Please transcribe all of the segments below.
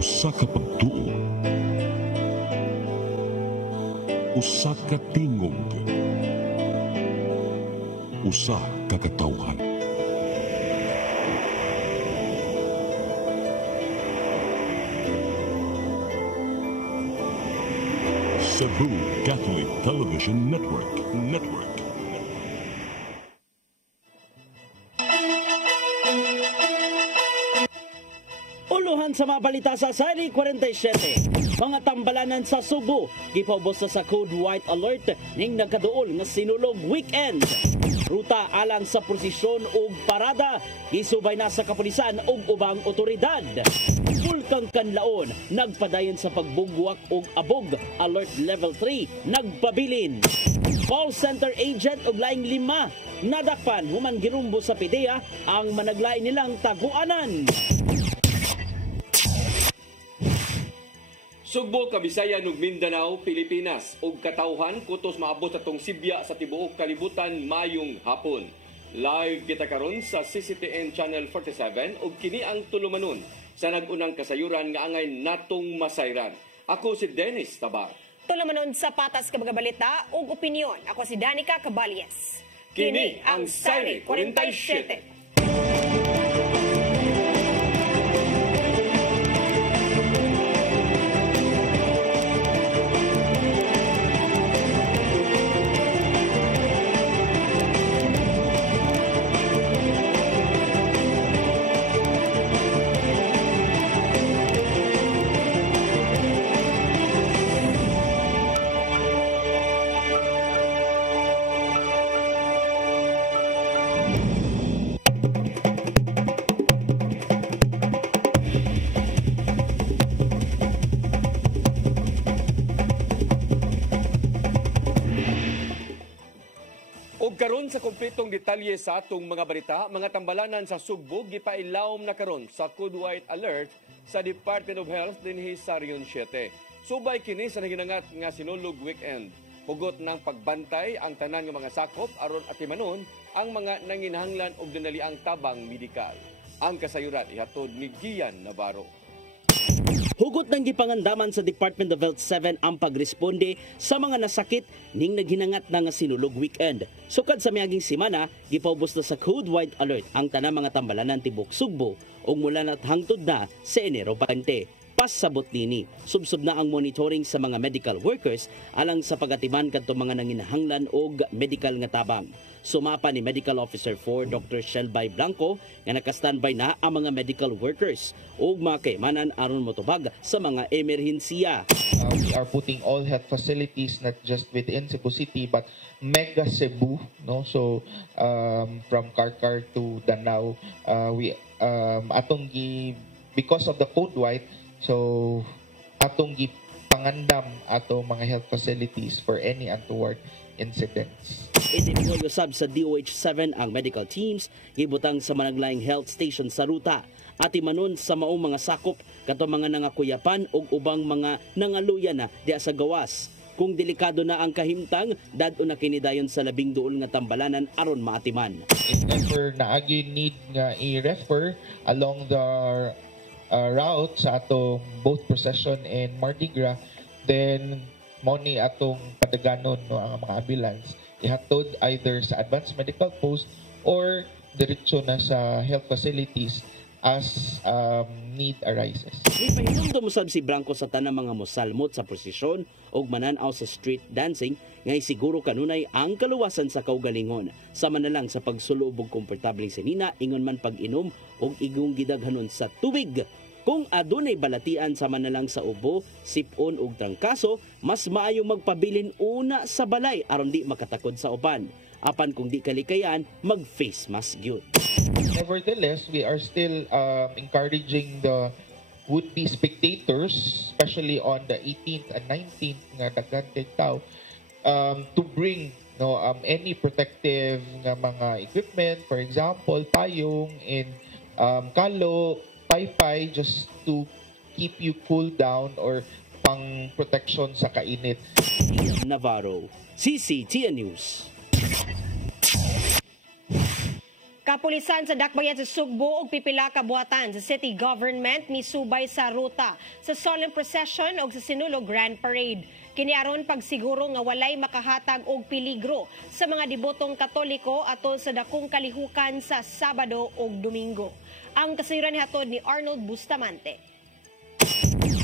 Usa ka pagtuo, usa ka tingog, usa ka katawhan. Cebu Catholic Television Network. Uluhan sa mga balita sa Sari 47. Mga tambalanan sa Cebu, gipaubos na sa Code White Alert ning nagkaduol nga sinulog weekend. Ruta alang sa prosesyon ug parada, isubay na sa kapulisan ug ubang otoridad. Pulkang Kanlaon, nagpadayon sa pagbugwak ug abog, Alert Level 3, nagpabilin. Call center agent ug laing 5, nadakpan human girumbo sa PIDEA ang managlain nilang taguanan. Sugbo, Kabisayan ug Mindanao, Pilipinas ug katawhan kutos maabot atong Sibya sa tibuok kalibutan mayong hapon. Live kita karon sa CCTN Channel 47 ug kini ang tulumanon sa nagunang kasayuran nga angay natong masayran. Ako si Dennis Tabar. Tulumanon sa patas ka mga balita ug opinyon. Ako si Danica Caballes. Kini ang Sari 47. Karon sa kompletong detalye sa atong mga balita, mga tambalanan sa Sugbo gipailawom na karon sa Code White Alert sa Department of Health dinhi sa Region 7. Subay kini sa naginangat nga sinulog weekend. Hugot ng pagbantay ang tanan nga mga sakop aron atimanon ang mga nanginahanglan og dinaliang tabang medikal. Ang kasayuran ihatod ni Gian Navarro. Hugot ng gipangandaman sa Department of Health 7 ang pagresponde sa mga nasakit ning naghinangat na nga sinulog weekend. Sukad sa miaging semana, gipaubos na sa Code White Alert ang tanang mga tambalanan tibok Sugbo ug mula na't hangtod na sa Enero 20. Pasabot nini, subsub na ang monitoring sa mga medical workers alang sa pagatiman kadto mga nanginahanglan og medical nga tabang. Sumapa ni Medical Officer 4 Dr. Shelby Blanco nga naka-standby na ang mga medical workers ug mga kaymanan aron motubag sa mga emerhensiya. We are putting all health facilities not just within Cebu City but mega Cebu, no? So from Karkar to Danao, we atong because of the Code White, so atong pangandam ato mga health facilities for any untoward incidents. Itinulog sab sa DOH-7 ang medical teams gibutang sa managlaing health station sa ruta at imanon sa maong mga sakop kato mga nangakuyapan ug ubang mga nangaluya na diya sa gawas. Kung delikado na ang kahimtang, dad-o na kinidayon sa labing duol nga tambalanan aron maatiman. If ever naagi need nga i-refer along the route sa atong both procession and Mardi Gras, then money atong padaganon no ang mga ambulance ihatod either sa advanced medical post or diretso na sa health facilities as need arises. Ipahinumdum sab si Blanco sa tanang mga mosalmot sa prosesyon ug mananaw sa street dancing nga siguro kanunay ang kaluwasan sa kaugalingon. Sama na lang sa pagsulub og komportableng sinina ingon man pag-inom ug igong gidaghanon sa tubig. Kung adunay balatian sama na lang sa ubo, sipon ug trangkaso, mas maayong magpabilin una sa balay aron di makatakod sa uban. Apan kung di kalikayan, mag-face mask gyud. Nevertheless, we are still encouraging the would-be spectators, especially on the 18th and 19th nga daghan kay tao, to bring any protective nga mga equipment, for example, payong and kalo, paypay, just to keep you cool down or pang protection sa kainit. Navarro, CCTN News. Kapulisan sa Dakbayan sa Sugbo ug pipila ka buhatan sa city government misubay sa ruta sa solemn procession ug sa Sinulog Grand Parade. Kini aron pagsiguro nga walay makahatag og peligro sa mga debotong Katoliko atol sa dakong kalihukan sa Sabado ug Domingo. Ang kasayuran ni hatod ni Arnold Bustamante.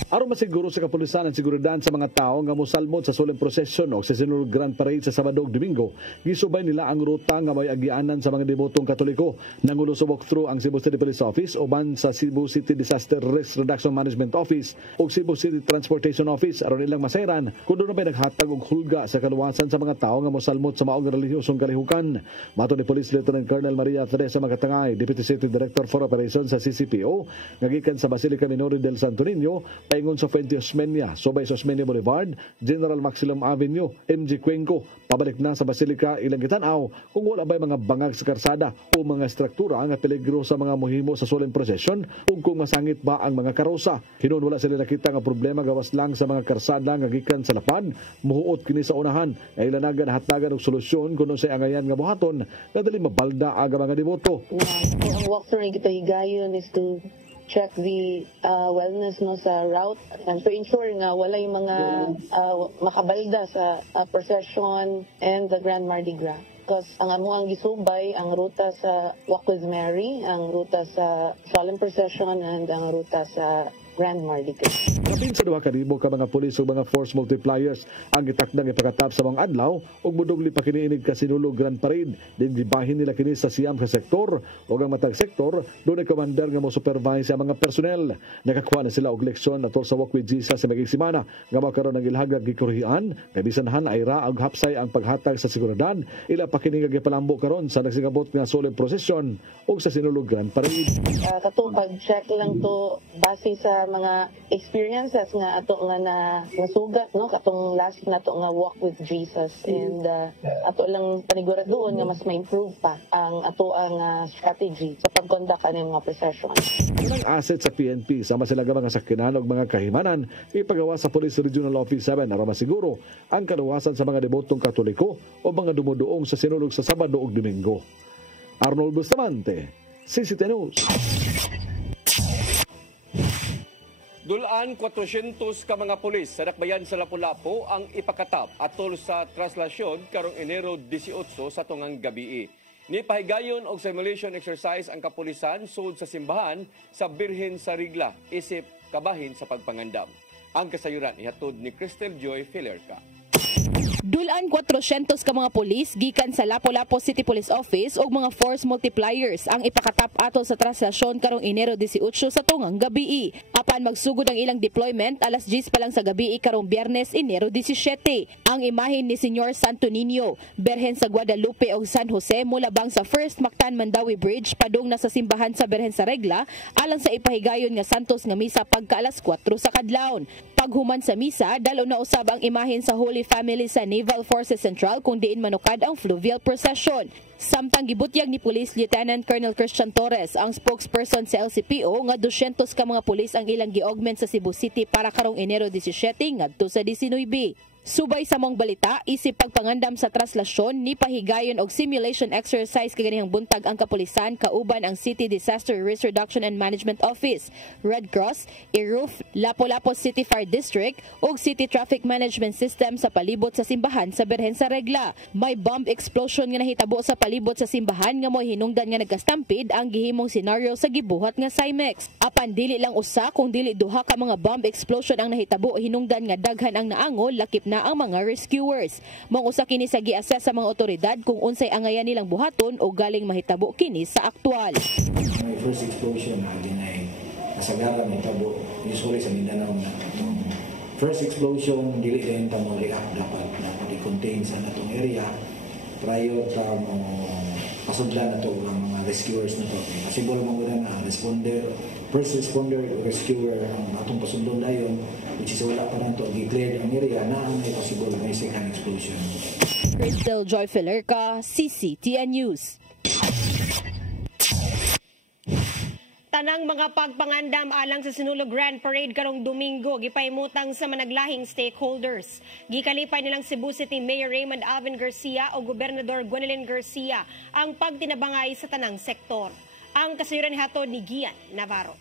Aron masiguro sa kapulisan ang seguridad sa mga tao nga mosalmod sa solemn procession o sa Sinulog Grand Parade sa Sabado ug Domingo, gisubay nila ang ruta nga may agianan sa mga debotong Katoliko. Nangulo sa walkthrough ang Cebu City Police Office uban sa Cebu City Disaster Risk Reduction Management Office ug Cebu City Transportation Office aron ilang masayran kung doon na may naghatag og hulga sa kaluwasan sa mga tao nga mosalmod sa maong relihiyosong kalihukan. Mato ni Police Lieutenant Colonel Maria Teresa Magatangay, Deputy City Director for Operations sa CCPO, nga gikan sa Basilica Minori del Santo Niño, paingon sa Fuente Osmeña, subay sa Osmeña Boulevard, General Maximum Avenue, MG Cuenco, pabalik na sa Basilica ilang gitanaw kung wala ba'y mga bangag sa karsada o mga struktura nga peligro sa mga muhimo sa solemn procession o kung masangit ba ang mga karosa. Hinon wala sila nakita nga problema gawas lang sa mga karsada nga gikan sa lapad, muhuot kini sa unahan ay ilanagan hatagan og solusyon kuno sa angayan nga buhaton nga dali mabalda aga mga deboto. Ang walkthrough na kita higayon is to check the wellness no sa route and to ensure nga wala yung mga makabalda sa procession and the Grand Mardi Gras. Because ang amuang gisubay, ang ruta sa Walk with Mary, ang ruta sa Solemn Procession, and ang ruta sa Grand Mardi Gras. Kapin sa 2,000 ka mga pulis ug mga force multipliers ang gitakdang ipakatap sa mga adlaw ug mudugli pa kiniinig ka Sinulog Grand Parade. Din gibahin nila kini sa siyam ka sektor ug ang matag sektor doon ay commander nga mo supervise ang mga personnel. Nakakuha na sila og leksyon atol sa Walk with Jesus sa maging semana nga makaroon ng ilhagag gikurhian kay bisanhan ay ra og hapsay ang paghatag sa seguridad ila pa kini nga gipalambo karon sa nagsingabot nga solemn procession ug sa Sinulog Grand Parade. Kato pag-check lang to base sa mga experiences nga ato nga na nasugat no katong last na to nga Walk with Jesus, and ato lang paniguraduon nga mas ma-improve pa ang ato ang strategy sa pag-conduct ani mga procession. Ang asset sa PNP sama sila mga sakyanan ug mga kahimanan ipagawa sa Police Regional Office 7 aron masiguro ang kaluwasan sa mga debotong Katoliko o mga dumuduong sa sinulog sa Sabado ug Domingo. Arnold Bustamante, CCT News. Dulaan 400 ka mga pulis sa Dakbayan sa Lapu-Lapu ang ipakatap atol sa traslasyon karong Enero 18 sa tungang gabi. Ni pahigayon og simulation exercise ang kapulisan sud sa simbahan sa Birhen sa Regla isip kabahin sa pagpangandam. Ang kasayuran ihatod ni Cristel Joy Filerca. Dulaan 400 ka mga pulis gikan sa Lapu-Lapu City Police Office ug mga force multipliers ang ipakatap atol sa traslasyon karong Enero 18 sa tungang gabi. Apan magsugod ang ilang deployment alas 10 pa lang sa gabi karong Biyernes Enero 17. Ang imahen ni Senyor Santo Niño, Birhen sa Guadalupe ug San Jose mulabang sa First Mactan Mandawi Bridge padung na sa simbahan sa Birhen sa Regla alang sa ipahigayon nga santos nga misa pagka alas 4 sa kadlawon. Paghuman sa misa, dalo na usab ang imahen sa Holy Family sa Naval Forces Central kung diin manukad ang fluvial procession. Samtang gibutyag ni Police Lieutenant Colonel Christian Torres, ang spokesperson sa LCPO, nga 200 ka mga pulis ang ilang gi-augment sa Cebu City para karong Enero 17 ngadto sa 19. Subay sa mong balita, isip pagpangandam sa traslasyon ni pahigayon og simulation exercise kaganihang buntag ang kapulisan kauban ang City Disaster Risk Reduction and Management Office, Red Cross, IRUF, Lapu-Lapu City Fire District ug City Traffic Management System sa palibot sa simbahan sa Birhen sa Regla. May bomb explosion nga nahitabo sa palibot sa simbahan nga mo'y hinungdan nga nagastampid ang gihimong senaryo sa gibuhat nga Cymex. Apan dili lang usa kung dili duha ka mga bomb explosion ang nahitabo hinungdan nga daghan ang naangol lakip na ang mga rescuers. Mong usa kini sa gi-assess sa mga otoridad kung unsay angayan nilang buhaton o galing mahitabo kini sa aktual. May first explosion na ginay kasagaran mahitabo usually sa Mindanao na first explosion dili din ta mo react dapat i-contain sa natong area prior ta mo pasudlan nato ang mga rescuers nato. Possible mo nga responder, first responder o rescuer ang atong pasundon dayon which is wala pa nato gi-clear ang area na ang may possible may second explosion. Cristel Joy Filerca, CCTN News. Tanang mga pagpangandam alang sa Sinulog Grand Parade karong Domingo gipaymutang sa managlahing stakeholders. Gikalipay nilang Cebu City Mayor Raymond Alvin Garcia o Gobernador Gwendolyn Garcia ang pagtinabangay sa tanang sektor. Ang kasayuran hatod ni Gian Navarro.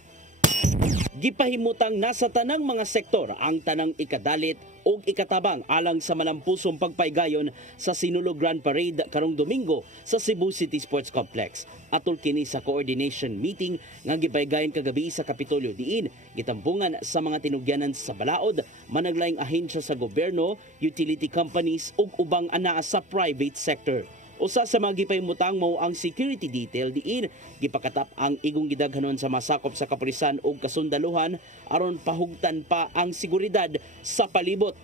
Gipahimutang nasa tanang mga sektor ang tanang ikadalit o ikatabang alang sa malampusong pagpaygayon sa Sinulog Grand Parade karong Domingo sa Cebu City Sports Complex. Atol kini sa coordination meeting nga gipaygayon kagabi sa Kapitolyo diin gitampungan sa mga tinugyanan sa balaod, managlaing ahensya sa gobyerno, utility companies ug ubang anaa sa private sector. Usa sa mga gipaymutang mao ang security detail diin gipakatap ang igong gidaghanon sa masakop sa kapulisan ug kasundaluhan aron pahugtan pa ang seguridad sa palibot.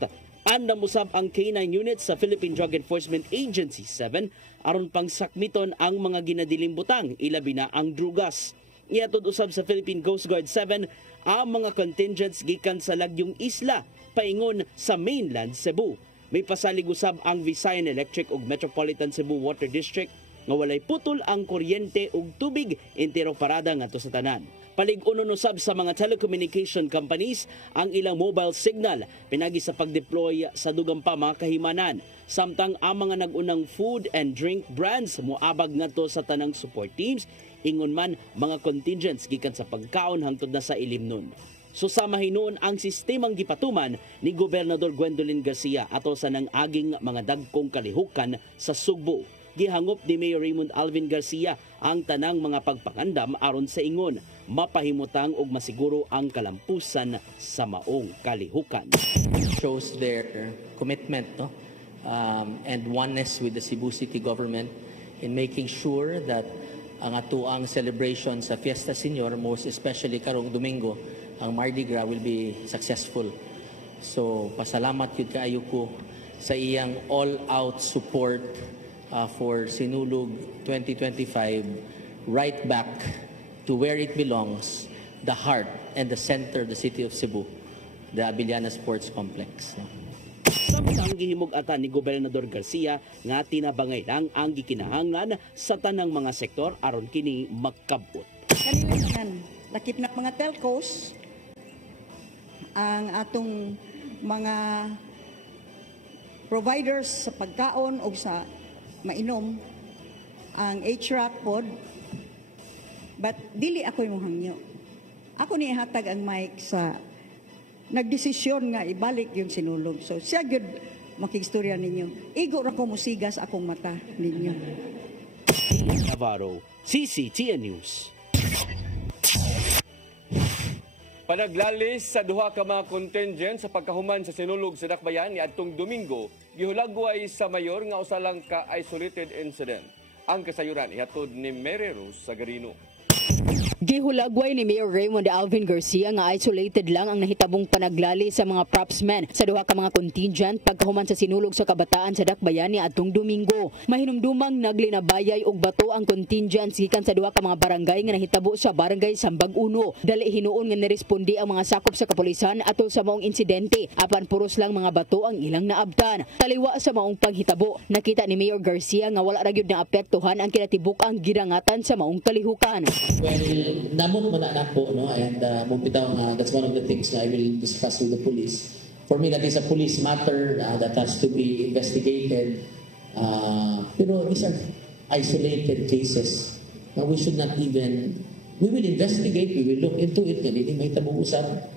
Andam usab ang K9 unit sa Philippine Drug Enforcement Agency 7 aron pangsakmiton ang mga ginadiling butang ilabi na ang drugas. Iatod usab sa Philippine Coast Guard 7 ang mga contingents gikan sa Lagyong Isla paingon sa mainland Cebu. May pasalig usab ang Visayan Electric ug Metropolitan Cebu Water District nga walay putol ang kuryente ug tubig entero parada ngadto sa tanan. Palig-unon usab sa mga telecommunication companies ang ilang mobile signal pinagi sa pag-deploy sa dugang pa mga kahimanan. Samtang ang mga nag-unang food and drink brands moabag ngadto sa tanang support teams, ingon man mga contingents gikan sa pagkaon hangtod na sa ilimnon. Susama hinuon ang sistemang gipatuman ni Gobernador Gwendolyn Garcia ato sa nang-aging mga dagkong kalihukan sa Sugbo. Gihangop ni Mayor Raymond Alvin Garcia ang tanang mga pagpangandam aron sa ingon mapahimutang og masiguro ang kalampusan sa maong kalihukan. Shows their commitment and oneness with the Cebu City government in making sure that ang atuang celebration sa Fiesta Senior, most especially karong Domingo, ang Mardi Gras will be successful. So, pasalamat yun kaayo ko sa iyang all-out support for Sinulog 2025 right back to where it belongs, the heart and the center of the city of Cebu, the Abiliana Sports Complex. Samtang gihimug-atan ni Gobernador Garcia nga tinabangay lang ang gikinahanglan sa tanang mga sektor aron kini magkabot. Kanilang lakip na mga telcos, ang atong mga providers sa pagkaon o sa mainom, ang HRAC pod, but dili ako yung hangyo. Ako ni hatag ang mic sa nagdesisyon nga ibalik yung Sinulog. So siya good makigstorya ninyo. Igo ra ko musigas akong mata ninyo. Navarro, CCTN News. Panaglalis sa duha ka mga contingent sa pagkahuman sa Sinulog sa Dakbayan niadtong Domingo, gihulagway sa mayor nga usa lang ka isolated incident. Ang kasayuran ihatod ni Mary Rose Sagarino. Gihulagway ni Mayor Raymond Alvin Garcia nga isolated lang ang nahitabong panaglali sa mga propsmen sa duha ka mga contingent pagkahuman sa Sinulog sa Kabataan sa Dakbayan niadtong Domingo. Mahinumdumang naglinabayay og bato ang contingents gikan sa duha ka mga barangay nga nahitabo sa Barangay Sambag 1. Dali hinuon nga nirespondi ang mga sakop sa kapulisan atol sa maong insidente apan puros lang mga bato ang ilang naabtan. Taliwa sa maong paghitabo, nakita ni Mayor Garcia nga wala ra gyud na apektuhan ang kinatibuk-ang gidangatan sa maong kalihukan. Namot man na po, no? And bitaw, that's one of the things I will discuss with the police. For me, that is a police matter that has to be investigated. Pero these are isolated cases. We should not even, we will investigate, we will look into it, hindi may tabu-usap.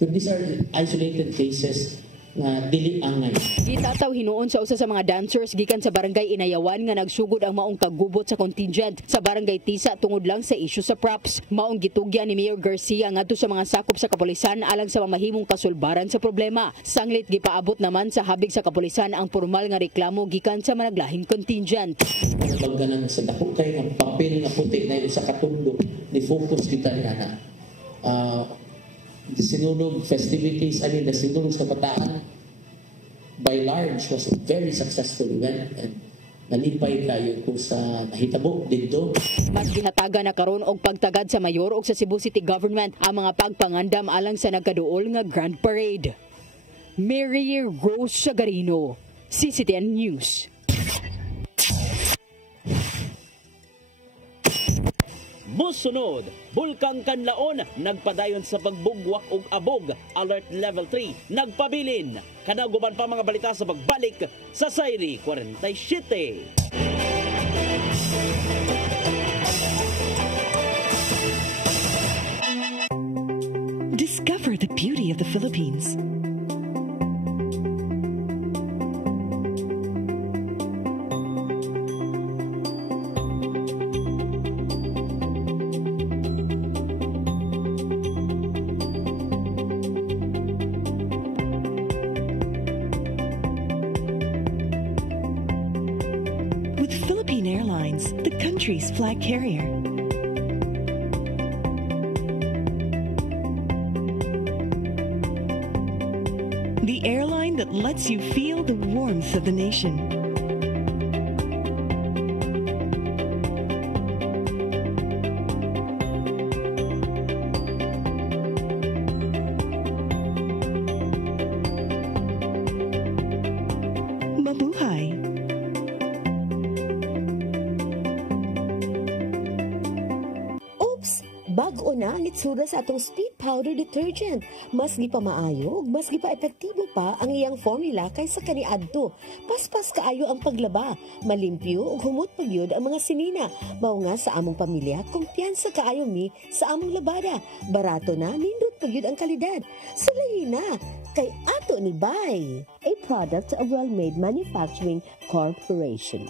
Pero these are isolated cases nga dili angay. Gitataw hinuon sa usa sa mga dancers gikan sa Barangay Inayawan nga nagsugod ang maong kaggubot sa contingent sa Barangay Tisa tungod lang sa isyu sa props. Maong gitugyan ni Mayor Garcia ngadto sa mga sakop sa kapulisan alang sa mamahimong kasulbaran sa problema. Sanglit gipaabot naman sa habig sa kapulisan ang formal nga reklamo gikan sa managlahing contingent. Pagganan sa dako kay nga papel nga puti na usa ka tundo ni focus kita niana. The Sinulog festivities, the Sinulog sa Kabataan, by large, was a very successful event and nalipay kayo ko sa nahitabo dito. Mas gihataga na karon og pagtagad sa mayor og sa Cebu City Government ang mga pagpangandam alang sa nagkaduol nga Grand Parade. Mary Rose Sagarino, CCTN News. Musunod, Bulkang Kanlaon nagpadayon sa pagbugwak og abog, alert level 3 nagpabilin. Kanaguban pa mga balita sa pagbalik sa Sayri 47. Discover the beauty of the Philippines. With Philippine Airlines, the country's flag carrier. The airline that lets you feel the warmth of the nation. Mabuhay! Bag-o na ang itsura sa atong speed powder detergent. Mas gipamaayo, mas gipa-epektibo pa ang iyang formula kaysa kaniadto. Paspas kaayo ang paglaba, malimpyo ug humot pagyud ang mga sinina. Mao nga sa among pamilya, kumpiyansa kaayo mi sa among labada. Barato na, nindot pagyud ang kalidad. Sulayin na kay ato ni Bay, a product of Well-Made Manufacturing Corporation.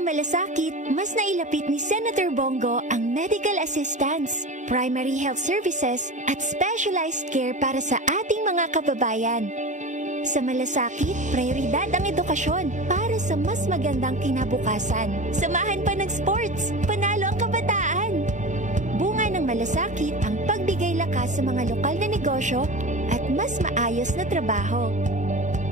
Malasakit, mas nailapit ni Senator Bongo ang medical assistance, primary health services at specialized care para sa ating mga kababayan. Sa Malasakit, prioridad ang edukasyon para sa mas magandang kinabukasan. Samahan pa ng sports, panalo ang kabataan. Bunga ng Malasakit ang pagbigay lakas sa mga lokal na negosyo at mas maayos na trabaho.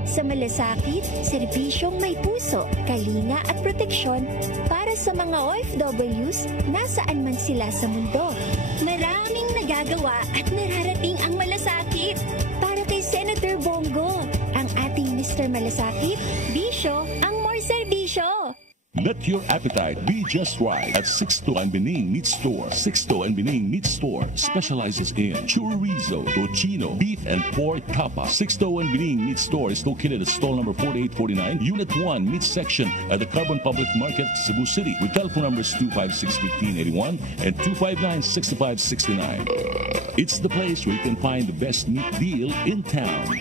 Sa Malasakit, serbisyong may puso, kalinga at proteksyon para sa mga OFWs nasaan man sila sa mundo. Maraming nagagawa at nararating ang Malasakit para kay Senator Bongo. Ang ating Mr. Malasakit, bisyo ang more serbisyo. Let your appetite be just right at Sixto and Bening Meat Store. Sixto and Bening Meat Store specializes in chorizo, tocino, beef, and pork tapa. Sixto and Bening Meat Store is located at stall number 4849, Unit 1, Meat Section at the Carbon Public Market, Cebu City, with telephone numbers 256-1581 and 259-6569. It's the place where you can find the best meat deal in town.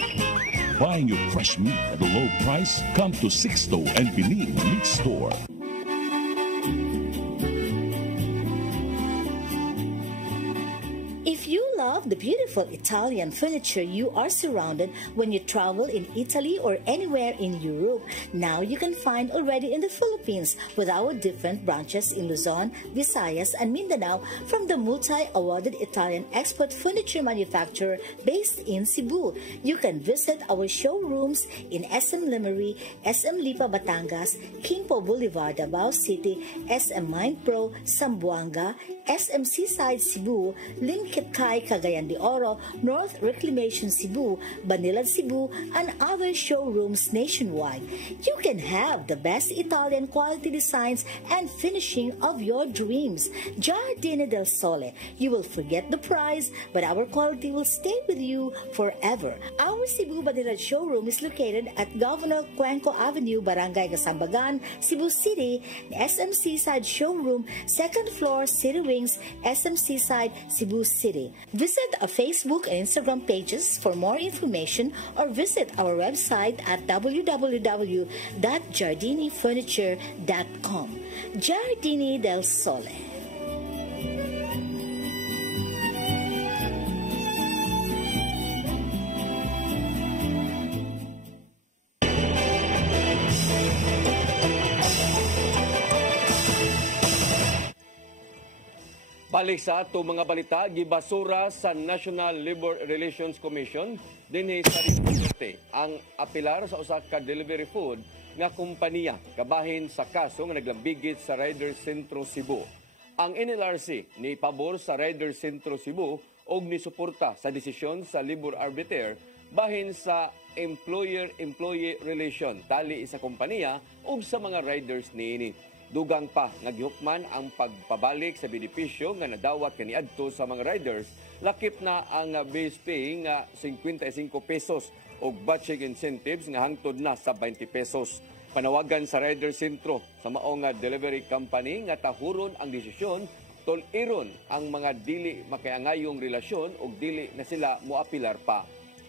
Buying your fresh meat at a low price? Come to Sixto and Bening Meat Store. If you love the beautiful Italian furniture you are surrounded when you travel in Italy or anywhere in Europe, now you can find already in the Philippines with our different branches in Luzon, Visayas, and Mindanao from the multi-awarded Italian export furniture manufacturer based in Cebu. You can visit our showrooms in SM Limery, SM Lipa Batangas, Quimpo Boulevard, Davao City, SM Mindpro, Zamboanga, SM Seaside Cebu, Linkitcay, Cagayan de Oro, North Reclamation Cebu, Banilad Cebu, and other showrooms nationwide. You can have the best Italian quality designs and finishing of your dreams. Giardini del Sole. You will forget the price, but our quality will stay with you forever. Our Cebu Banilad showroom is located at Governor Cuenco Avenue, Barangay Gasambagan, Cebu City. SM Seaside Showroom, 2nd floor, City Wings, SM Seaside, Cebu City. Visit our Facebook and Instagram pages for more information or visit our website at www.giardinifurniture.com. Giardini del Sole. Balik sa ato mga balita, gibasura sa National Labor Relations Commission dinhi sa Rizal ang apilar sa usa ka delivery food nga kompanya kabahin sa kaso nga naglambigit sa Rider Centro Cebu. Ang NLRC ni pabor sa Rider Centro Cebu og ni suporta sa desisyon sa labor arbiter bahin sa employer-employee relation tali sa kompanya ug sa mga riders niini. Dugang pa naghukman ang pagpabalik sa benepisyo nga nadawat kaniadto sa mga riders, lakip na ang base pay nga 55 pesos ug batching incentives nga hangtod na sa 20 pesos. Panawagan sa Rider Centro sa mao nga delivery company nga tahuron ang desisyon tol-iron ang mga dili makaangayong relasyon ug dili na sila moapilar pa.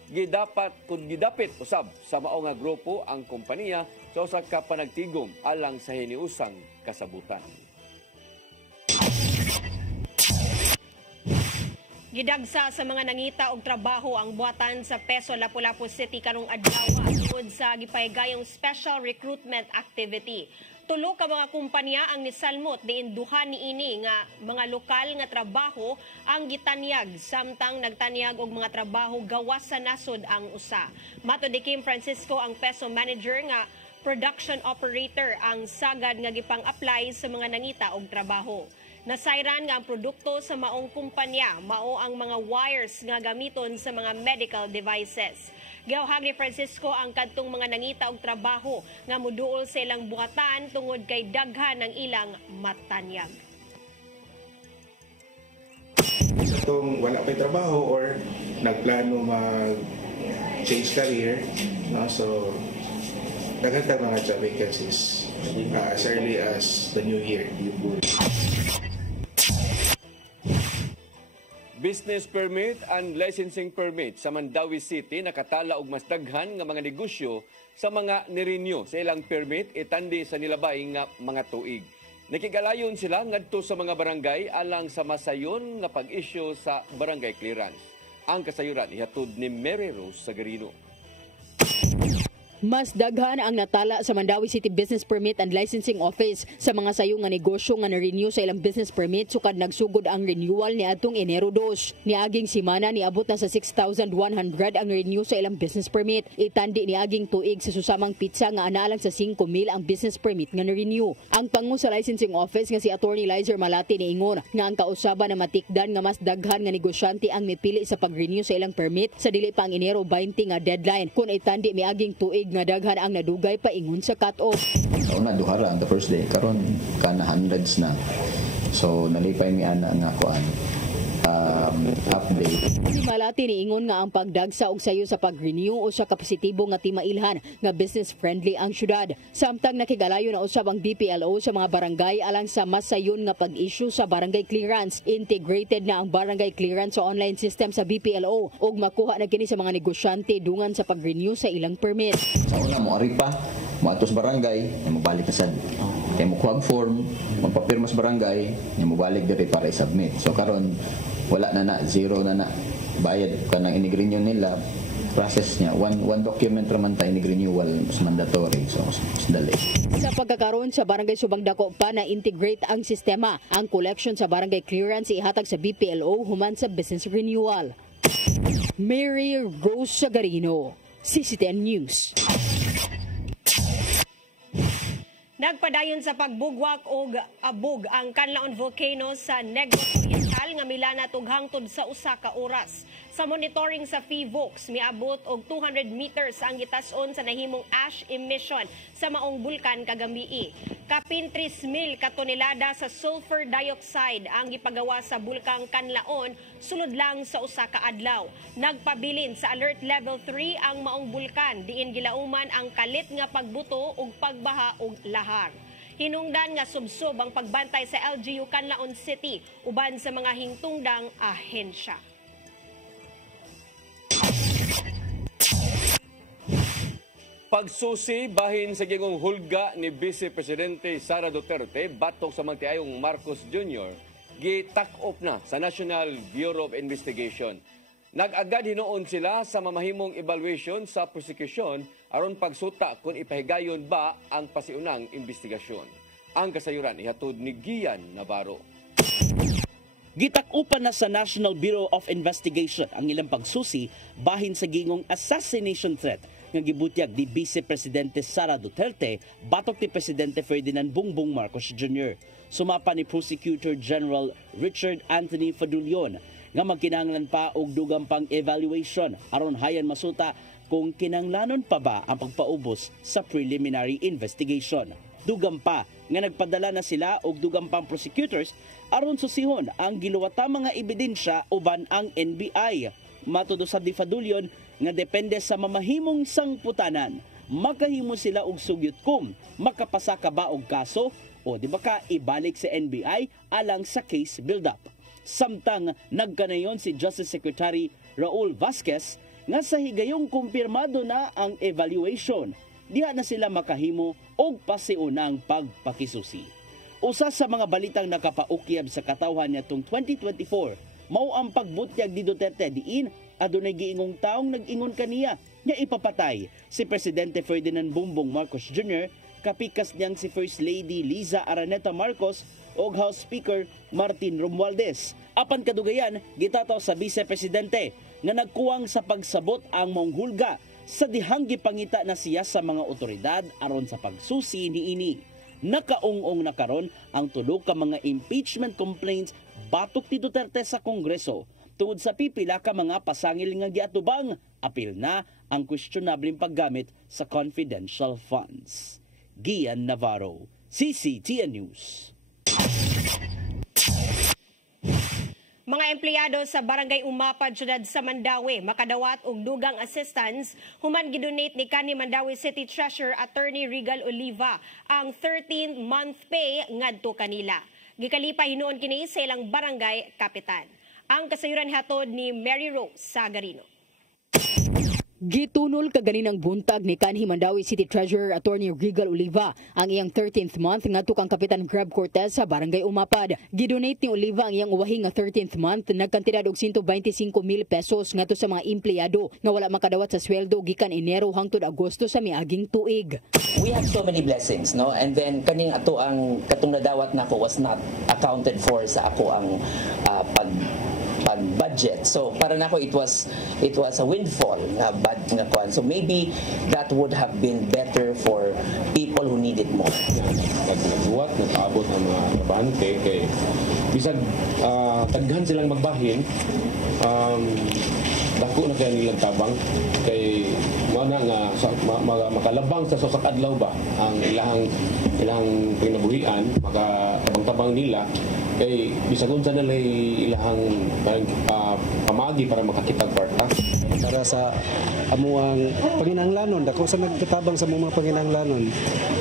Gidapit usab sa mao nga grupo ang kompanya sa usa ka panagtigom alang sa hiniusang kasabutan. Gidagsa sa mga nangita og trabaho ang buhatan sa Peso Lapu-Lapu City karong adlaw tungod sa gipahigayong special recruitment activity. Tulo ka mga kumpanya ang nisalmot diin duha niini nga mga lokal nga trabaho ang gitanyag samtang nagtanyag og mga trabaho gawas sa nasod ang usa. Matod ni Kim Francisco ang Peso manager nga production operator ang sagad nga gipang-apply sa mga nangita og trabaho. Nasayran nga ang produkto sa maong kumpanya mao ang mga wires nga gamiton sa mga medical devices. Gihawhag ni Francisco ang kadtong mga nangita og trabaho nga moduol sa ilang buhatan tungod kay daghan ng ilang matanyag. Itong wala pa'y trabaho or nagplano mag-change career, no? So daghan tayong mga job vacancies as early as the new year. Business permit and licensing permit sa Mandawi City nakatala og mas daghan nga mga negosyo sa mga nirenew sa ilang permit itandi sa nilabay nga mga tuig. Nakigalayon sila ngadto sa mga barangay alang sa masayon nga pag-issue sa barangay clearance. Ang kasayuran ihatod ni Mary Rose Sagarino. Mas daghan ang natala sa Mandawi City Business Permit and Licensing Office sa mga sayo nga negosyo nga na-renew sa ilang business permit sukad nagsugod ang renewal ni atong Enero 2. Niaging simana niabot na sa 6,100 ang renew sa ilang business permit. Itandi niaging tuig sa susamang pizza nga anaalang sa 5,000 ang business permit nga na-renew. Ang pangu sa Licensing Office nga si Attorney Lizer Malati niingon nga ang kausaban na matikdan nga mas daghan nga negosyante ang mipili sa pag-renew sa ilang permit sa dili pa ang Enero 20 nga deadline. Kung itandi miaging tuig nga daghan ang nadugay paingon sa cut-off. Una duha lang the first day karon kana hundreds na. So nalipay mi ana nga kuan update. Si Malati niingon nga ang pagdagsa og sayo sa pag-renew o sa kapositibo nga timailhan nga business friendly ang syudad. Samtang nakigalayo na usab ang BPLO sa mga barangay alang sa mas sayon nga pag-issue sa barangay clearance. Integrated na ang barangay clearance sa online system sa BPLO ug makuha na kini sa mga negosyante dungan sa pag-renew sa ilang permit. Sa una mo ari pa mo atos barangay, mabalik na sad. Kay mo kuha form, magpapirma sa barangay, mabalik diri para i-submit. So karon wala na zero na bayad ka ng inig-renew nila, process niya. One document raman tayo inig-renewal, mas mandatory. So, mas dali. Sa pagkakaroon sa Barangay Subang Dako pa na integrate ang sistema, ang collection sa barangay clearance ihatag sa BPLO human sa business renewal. Mary Rose Sagarino, CCTN News. Nagpadayon sa pagbugwak og abog ang Canlaon Volcano sa Negros Oriental nga milanat og hangtod sa usa ka oras. Sa monitoring sa PHIVOLCS, miabot og 200 meters ang gitas-on sa nahimong ash emission sa maong bulkan kagabii. Kapin 3,000 ka tonelada sa sulfur dioxide ang gipagawa sa bulkang Canlaon sulod lang sa usa ka adlaw. Nagpabilin sa alert level 3 ang maong bulkan diin gilauman ang kalit nga pagbuto ug pagbaha og lahar. Hinungdan nga subsob ang pagbantay sa LGU Canlaon City uban sa mga hingtungdang ahensya. Pagsusi bahin sa gingong hulga ni Vice Presidente Sara Duterte batok sa magtiayong Marcos Jr. gitak-op na sa National Bureau of Investigation. Nag-agad hinuon sila sa mamahimong evaluation sa prosecution aron pagsuta kung ipahigayon ba ang pasiunang investigasyon. Ang kasayuran ihatod ni Gian Navarro. Gitak-upan na sa National Bureau of Investigation ang ilang pagsusi bahin sa gingong assassination threat nga gibutyag ni Vice Presidente Sara Duterte batok ni Presidente Ferdinand Bongbong Marcos Jr. Sumapa ni Prosecutor General Richard Anthony Fadulion nga magkinahanglan pa og dugang pang evaluation aron hayan masuta kung kinahanglanon pa ba ang pagpaubos sa preliminary investigation. Dugang pa nga nagpadala na sila og dugang pang prosecutors aron susihon ang giluwata mga ebidensya uban ang NBI. Matudo sa Fadulion nga depende sa mamahimong sangputanan, makahimo sila og sugyot kung makapasa ka ba og kaso o di ba ka ibalik sa NBI alang sa case build-up. Samtang nagkanayon si Justice Secretary Raul Vasquez nga sa higayong kumpirmado na ang evaluation, diha na sila makahimo og pasiunang pagpakisusi. Usa sa mga balitang nakapaukyab sa katawhan nitong 2024, mao ang pagbutyag ni Duterte diin adunay giingong taong nag-ingon kaniya nga ipapatay si Presidente Ferdinand Bongbong Marcos Jr. kapikas niyang si First Lady Liza Araneta Marcos o House Speaker Martin Romualdez. Apan kadugayan, gitataw sa Vice Presidente nga nagkuwang sa pagsabot ang maong hulga sa dihang gipangita na siya sa mga otoridad aron sa pagsusi niini. Nakaungong na karon ang tulo ka mga impeachment complaints batok ni Duterte sa Kongreso. Tungod sa pipila ka mga pasangil nga giatubang, apil na ang questionable paggamit sa confidential funds. Gian Navarro, CCTN News. Mga empleyado sa Barangay Umapad, Syudad sa Mandawi, makadawat og dugang assistance human gidonate ni kanhi Mandawi City Treasurer Attorney Regal Oliva ang 13th-month pay ngadto kanila. Gikalipay hinuon kini sa ilang barangay kapitan. Ang kasayuran hatod ni Mary Rose Sagarino. Gitunol kaganinang buntag ni kanhi Mandawi City Treasurer Attorney Regal Oliva ang iyang 13th month ngadto kang Kapitan Grab Cortez sa Barangay Umapad. Gidonate ni Oliva ang iyang uwahi nga 13th month nagkantidad og 125,000 pesos ngadto sa mga empleyado nga wala makadawat sa sweldo gikan Enero hangtod Agosto sa miaging tuig. We have so many blessings, no? And then kaning ato ang katong nadawat nako was not accounted for sa ako ang pag-budget. So para nako it was a windfall nga bad nga kwan. So maybe that would have been better for people who need it more. Nagbuwat, nag-abot ang mga trabahante kay bisag taghan silang magbahin, dako na kaya nilang tabang kay mana nga makalabang sa sosak adlaw ba ang ilang kinabuhian, makatabang-tabang nila kay bisag unsa na lay ilahang pamagi para makakipagparta para sa amuang panginahanglanon dako sa nagkatabang sa mga panginahanglanon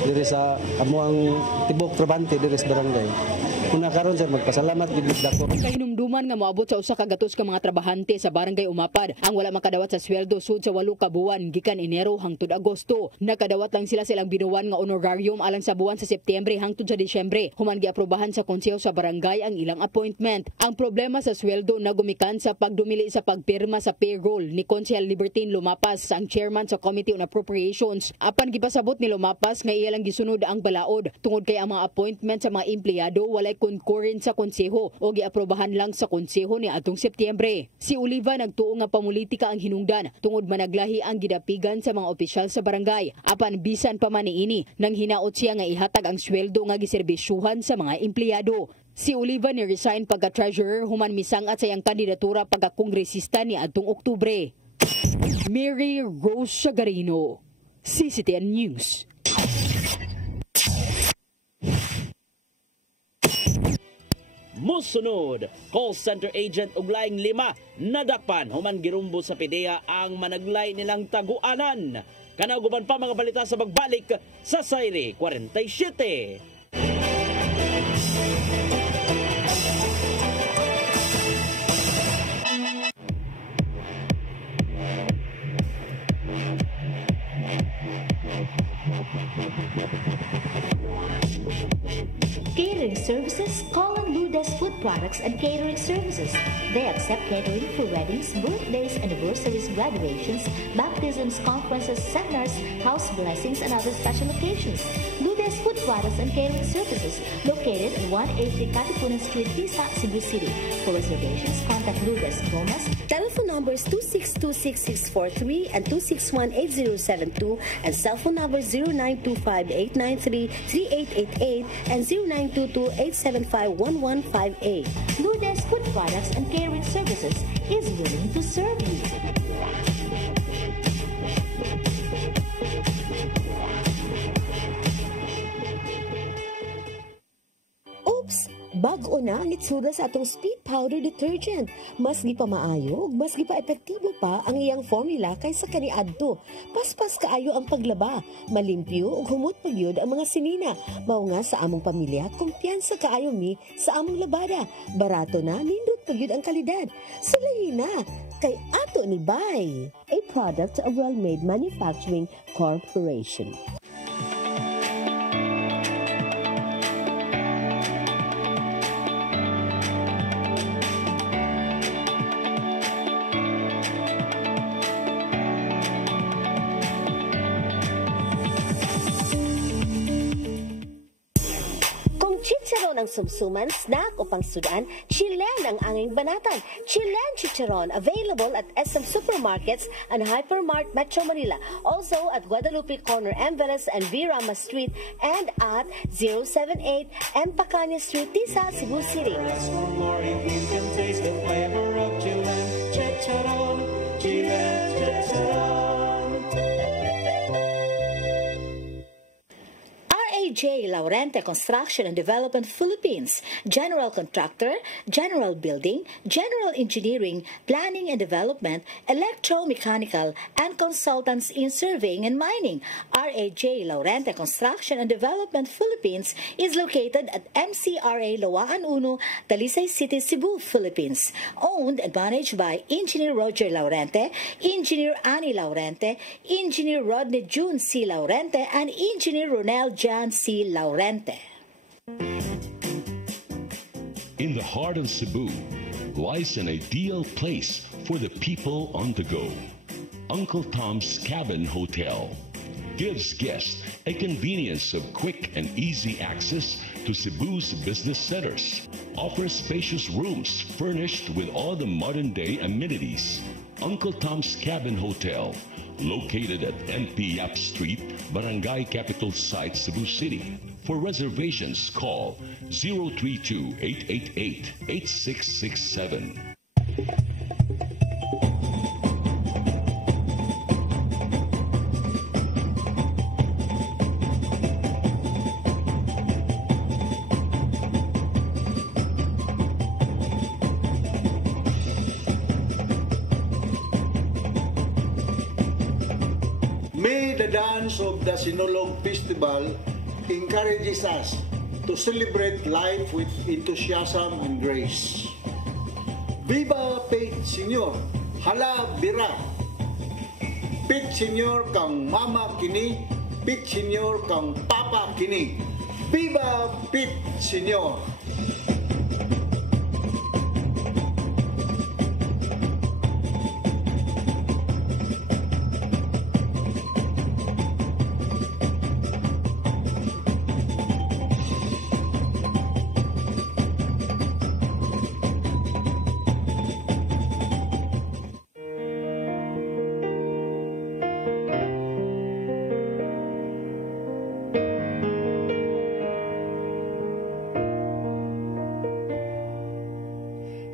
diri sa amuang tibok trabante diri sa barangay Una karon sir magpasalamat gid dako. Kahinumduman nga moabot sa usa ka gatos ka mga trabahante sa barangay Umapad ang wala makadawat sa sweldo sud sa 8 ka buwan gikan Enero hangtod Agosto. Nakadawat lang sila silang binuwan nga honorarium alang sa buwan sa Setyembre hangtod sa Disyembre. Human giaprobahan sa konseho sa barangay ang ilang appointment. Ang problema sa sweldo na gumikan sa pagdumili sa pagpirma sa payroll ni Konsehal Libertine Lumapas, ang chairman sa Committee on Appropriations. Apan gipasabot ni Lumapas nga iya lang gisunod ang balaod tungod kay ang mga appointment sa mga empleyado walay concurrent sa konseho o giaprobahan lang sa konseho ni atong Setyembre. Si Oliva nagtuo nga pamulitika ang hinungdan tungod managlahi ang gidapigan sa mga opisyal sa barangay. Apan bisan pa man niini nang hinaot siya nga ihatag ang sweldo nga giserbisyuhan sa mga empleyado. Si Oliva ni resign pagka-treasurer human misangat sa iyang kandidatura pagka-kongresista ni atong Oktubre. Mary Rose Sagarino, CCTN News. Musunod, call center agent og laing 5 nadakpan human girumbo sa PDEA ang managlay nilang taguanan. Kanaguban pa mga balita sa pagbalik sa Sayre 47. Catering services, call on Lourdes Food Products and Catering Services. They accept catering for weddings, birthdays, anniversaries, graduations, baptisms, conferences, seminars, house blessings, and other special occasions. Lourdes Food Products and Catering Services, located at 183 Katipunan Street, Tisa, Cebu City. For reservations, contact Lourdes Gomez. Telephone numbers 2626643 and 2618072 and cell phone numbers 0925-893-3888 and 0922-875-1158. Lourdes Food Products and Catering Services is willing to serve you. Oops! Bag-o na ang itsura sa atong speed powder detergent. Mas gi pa maayo, mas gi pa epektibo pa ang iyang formula kaysa kaniadto. Paspas kaayo ang paglaba, malimpyo ug humot pagyud ang mga sinina. Mao nga sa among pamilya, kumpiyansa kaayo mi sa among labada. Barato na, nindot pagyud ang kalidad. Sulayin na kay ato ni Bay, a product of Well-Made Manufacturing Corporation. Chicharon ang sumsuman, snack o pangsudan, Chilen ang anging banatan. Chilen Chicharon, available at SM Supermarkets and Hypermart Metro Manila. Also at Guadalupe Corner, Envelas and V. Rama Street and at 078 M. Pacania Street, Tisa, Cebu City. J. Laurente Construction and Development Philippines, General Contractor, General Building, General Engineering, Planning and Development, Electromechanical, and Consultants in Surveying and Mining. R.A.J. Laurente Construction and Development Philippines is located at MCRA Lawaan 1, Talisay City, Cebu, Philippines. Owned and managed by Engineer Roger Laurente, Engineer Annie Laurente, Engineer Rodney June C. Laurente, and Engineer Ronel Jan C. Laurente. In the heart of Cebu lies an ideal place for the people on the go. Uncle Tom's Cabin Hotel gives guests a convenience of quick and easy access to Cebu's business centers. Offers spacious rooms furnished with all the modern-day amenities. Uncle Tom's Cabin Hotel, located at MP Yap Street, Barangay Capital Site, Cebu City. For reservations, call 032-888-8667. May the dance of the Sinulog Festival encourages us to celebrate life with enthusiasm and grace. Viva Pete Senior! Hala bira! Pete Senior kang mama kini, Pete Senior kang papa kini. Viva Pete Senior!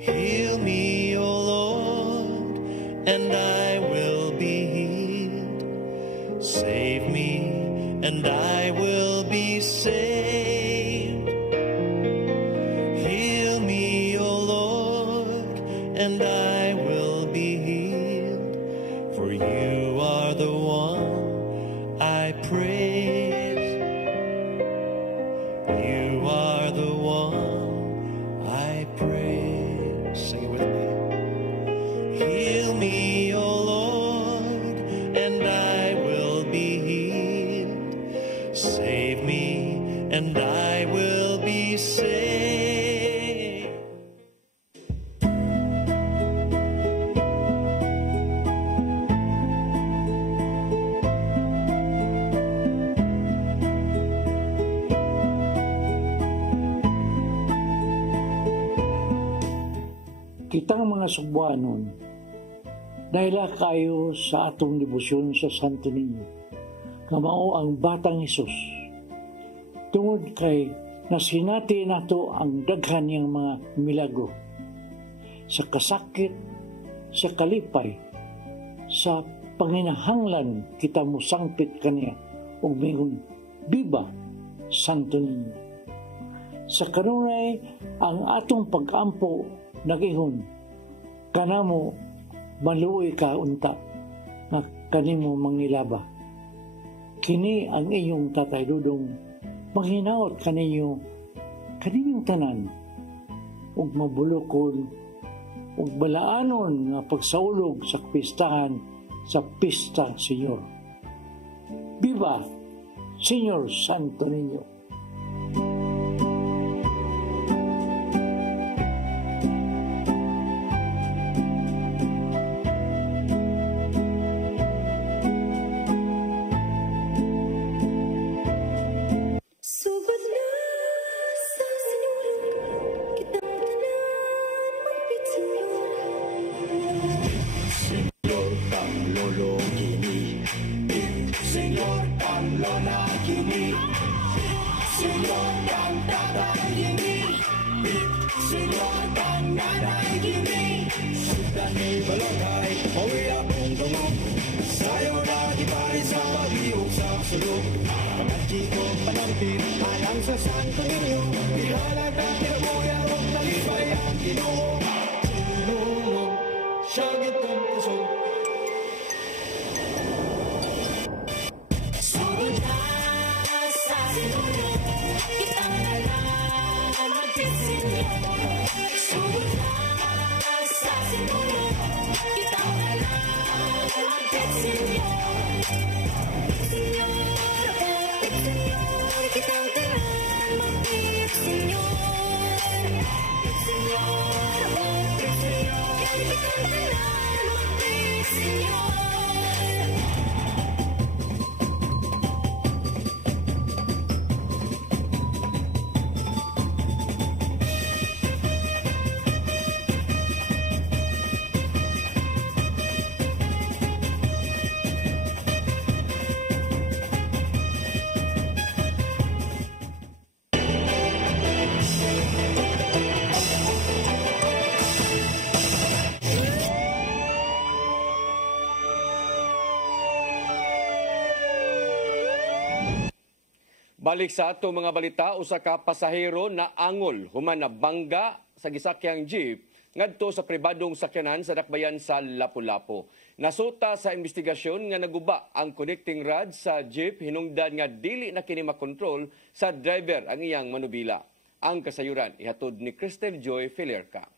Heal me, O Lord, and I will be healed. Save me, and I will be saved. Heal me, O Lord, and I will be healed. For you are the one I praise. You are the one I praise. Sing it with me. Heal me, O Lord, and I will be healed. Save me, and I will be saved. Kitang mga Sugbuanon, dahil kayo sa atong debosyon sa Santo Niño, kamao ang Batang Hesus. Tungod kay nasinati nato ang daghan niyang mga milagro. Sa kasakit, sa kalipay, sa panginahanglan kita mo sangpit kaniya ug mingon, Viva Santo Niño. Sa kanunay ang atong pag-ampo nagihon, kanamo maluoy ka unta na kanimo mangilaba. Kini ang iyong Tatay Dudong, manghinaot kaninyong tanan, ug mabulokon, ug balaanon nga pagsaulog sa pistahan sa Pista Senyor. Viva Senyor Santo Niño! Balik sa ato mga balita, usa ka pasahero na angol human na bangga sa gisakyang jeep ngadto sa pribadong sakyanan sa dakbayan sa Lapu-Lapu. Nasuta sa investigasyon nga naguba ang connecting rod sa jeep hinungdan nga dili na kini makontrol sa driver ang iyang manubila. Ang kasayuran ihatod ni Cristel Joy Felerca.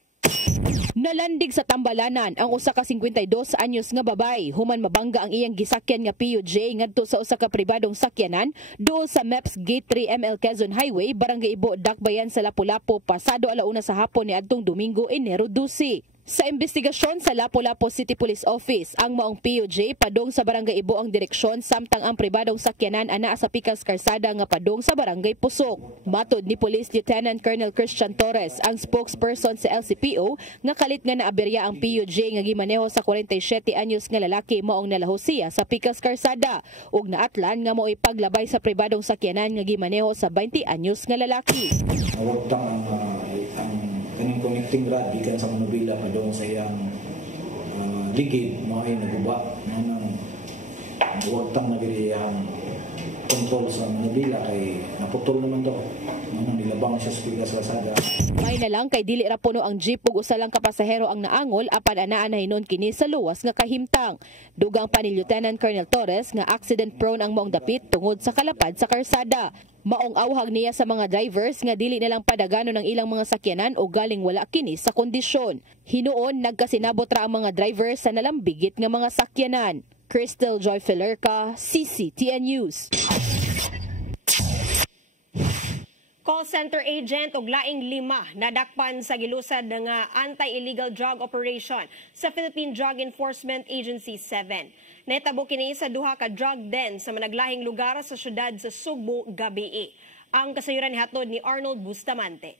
Nalandig sa tambalanan ang usa ka 52 anyos nga babay human mabangga ang iyang gisakyan nga PUJ ngadto sa usa ka pribadong sakyanan duol sa MEPS Gate 3 ML Quezon Highway, Barangay Ibo, Dakbayan sa Lapu-Lapu pasado alauna sa hapon niadtong Domingo, Enero 12. Sa investigasyon sa Lapu-Lapu City Police Office, ang maong PUJ padong sa Barangay Ibo ang direksyon samtang ang pribadong sakyanan anaa sa pikas karsada nga padong sa Barangay Pusok. Matod ni Police Lieutenant Colonel Christian Torres, ang spokesperson sa LCPO, nga kalit nga naaberya ang PUJ nga gimaneho sa 47 anyos nga lalaki maong nalaho siya sa pikas karsada ug naatlan nga mo'y paglabay sa pribadong sakyanan nga gimaneho sa 20 anyos nga lalaki. Kaning connecting rod gikan sa manubila padong sa iyang ligid mo ay naguba nang wagtang na giri ang control sa manubila kay naputol naman daw nang nilabang siya sa pikas kalsada. May na lang kay dili ra puno ang jeep ug usa lang ka pasahero ang naangol apan anaa na hinon kini sa luwas nga kahimtang. Dugang pa ni Lieutenant Colonel Torres nga accident prone ang maong dapit tungod sa kalapad sa karsada. Maong awhag niya sa mga drivers nga dili na lang padagano ng ilang mga sakyanan o galing wala kini sa kondisyon. Hinuon nagkasinabot ra ang mga drivers sa nalambigit nga mga sakyanan. Cristel Joy Felerca, CCTN News. Call center agent og laing 5 nadakpan sa gilusad nga anti-illegal drug operation sa Philippine Drug Enforcement Agency 7. Naitabo kini sa duha ka drug den sa managlahing lugar sa syudad sa Sugbo gabii. Ang kasayuran nihatod ni Arnold Bustamante.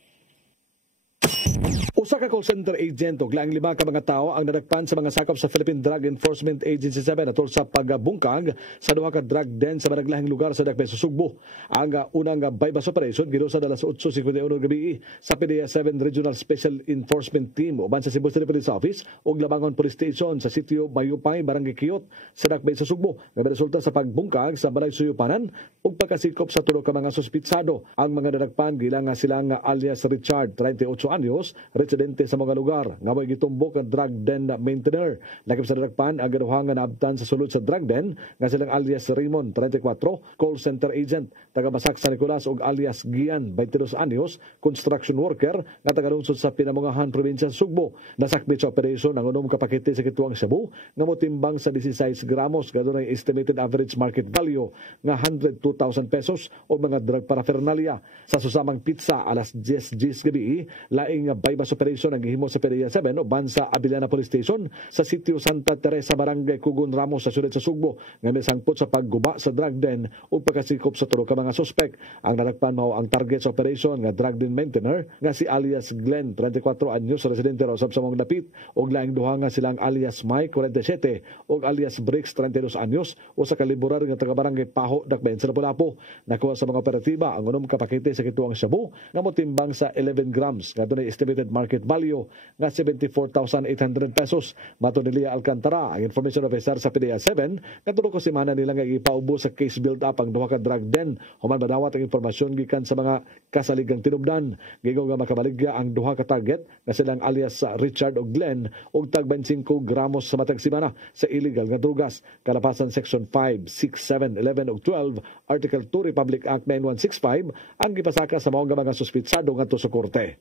Usa ka call center agent og laing 5 ka mga tawo ang nadakpan sa mga sakop sa Philippine Drug Enforcement Agency 7 atol sa pagbungkag sa duha ka drug den sa managlahing lugar sa Dakbayan sa Sugbo. Ang unang bypass operation girusa alas 8:51 gabi sa PDEA 7 Regional Special Enforcement Team uban sa Cebu City Police Office ug Labangon Police Station sa sitio Mayupay, Barangay Kiyot sa Dakbayan sa Sugbo. Nga resulta sa pagbungkag sa balay suyupanan ug pagkasikop sa tulo ka mga suspitsado. Ang mga nadakpan gilang nga sila nga alias Richard, 38 anyos, residente sa mga lugar nga may gitumbok ang drug den maintainer. Lakip sa nadakpan ang gaduhang nga naabtan sa sulod sa drug den nga silang alias Raymond, 34, call center agent, taga Basak San Nicolas ug alias Gian, 22 anyos, construction worker nga taga-lungsod sa Pinamungahan, probinsya sa Sugbo. Nasakmit sa operation ang unom ka pakete sa kituang Cebu nga motimbang sa 16 gramos gadunay estimated average market value nga 102,000 pesos o mga drug paraphernalia. Sa susamang pizza alas 10 gabi laing bypass operation ang gihimo sa PDEA 7 uban sa Abiliana Police Station sa sitio Santa Teresa, Barangay Cugon Ramos sa syudad sa Sugbo nga misangpot sa pagguba sa drug den ug pagkasikop sa tulo ka mga suspek. Ang nadakpan mao ang target sa operation nga drug den maintainer nga si alias Glenn, 34 anyos, residente ra usab sa mong dapit ug laing duha nga silang alias Mike, 47 ug alias Briggs, 32 anyos, usa ka liburar nga taga Barangay Paho, Dakbayan sa Lapu-Lapu. Nakuha sa mga operatiba ang unom ka pakete sa kituang Cebu nga motimbang sa 11 grams nga dunay estimated market value nga 74,800 pesos. Mato ni Lia Alcantara, ang information officer sa PDEA 7, nga tulo ka semana nila nga ipaubo sa case build-up ang duha ka drug den. Human badawat ang informasyon gikan sa mga kasaligang tinubdan. Gigaw nga makabaligya ang duha ka target nga silang alias Richard o Glenn og tag 25 gramos sa matag semana sa illegal nga drugas. Kalapasan Section 5, 6, 7, 11 ug 12, Article 2 Republic Act 9165 ang gipasaka sa mga mga suspitsado ngadto sa korte.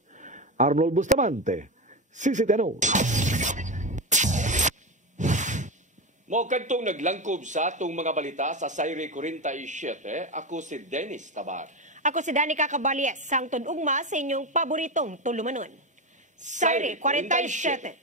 Arnold Bustamante, CCTN. Mao kadtong naglangkob sa atong mga balita sa Sayre 47, ako si Dennis Tabar. Ako si Danica Caballes, sangtod ugma sa inyong paboritong tulumanon. Sayre 47.